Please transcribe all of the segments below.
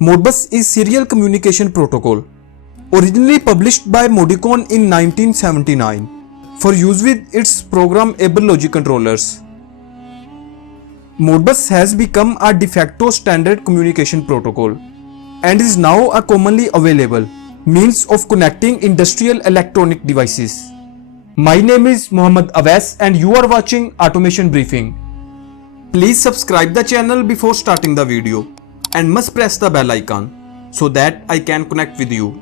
Modbus is serial communication protocol, originally published by Modicon in 1979 for use with its programmable logic controllers. Modbus has become a de facto standard communication protocol and is now a commonly available means of connecting industrial electronic devices. My name is Mohammad Awais and you are watching Automation Briefing. Please subscribe the channel before starting the video and must press the bell icon so that I can connect with you.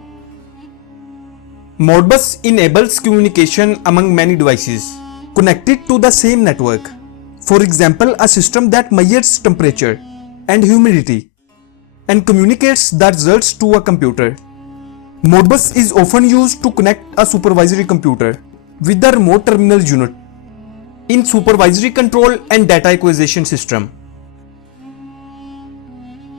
Modbus enables communication among many devices connected to the same network. For example, a system that measures temperature and humidity and communicates the results to a computer. Modbus is often used to connect a supervisory computer with the remote terminal unit in supervisory control and data acquisition system.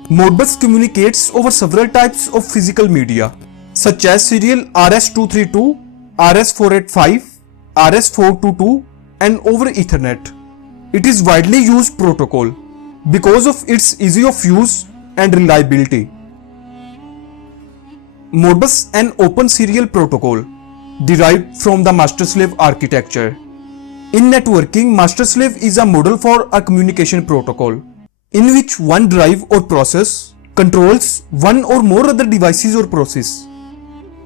Modbus communicates over several types of physical media such as serial RS-232, RS-485, RS-422 and over Ethernet. It is widely used protocol because of its ease of use and reliability. Modbus, an open serial protocol derived from the master-slave architecture. In networking, master-slave is a model for a communication protocol in which one drive or process controls one or more other devices or processes.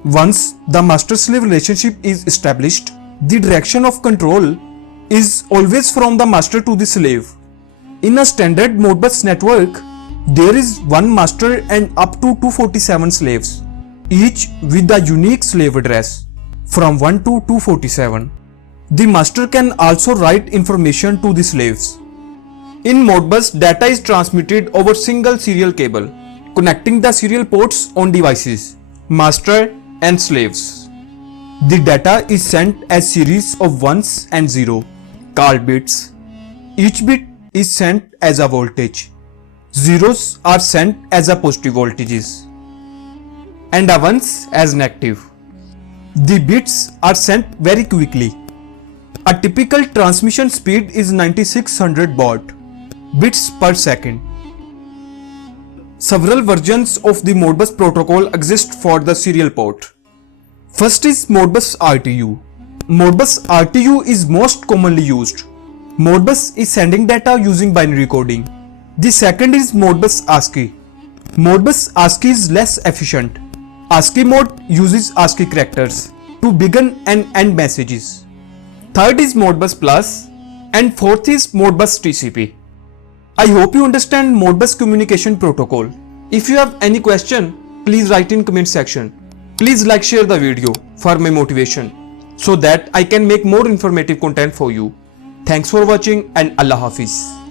Once the master-slave relationship is established, the direction of control is always from the master to the slave. In a standard Modbus network, there is one master and up to 247 slaves, each with a unique slave address from 1 to 247. The master can also write information to the slaves. In Modbus, data is transmitted over single serial cable, connecting the serial ports on devices, master and slaves. The data is sent as series of ones and zero, called bits. Each bit is sent as a voltage. Zeros are sent as a positive voltages and a ones as negative. The bits are sent very quickly. A typical transmission speed is 9600 baud bits per second. Several versions of the Modbus protocol exist for the serial port. First is Modbus RTU. Modbus RTU is most commonly used. Modbus is sending data using binary coding. The second is Modbus ASCII. Modbus ASCII is less efficient. ASCII mode uses ASCII characters to begin and end messages. Third is Modbus Plus and fourth is Modbus TCP. I hope you understand Modbus communication protocol. If you have any question, please write in comment section. Please like, share the video for my motivation so that I can make more informative content for you. Thanks for watching and Allah Hafiz.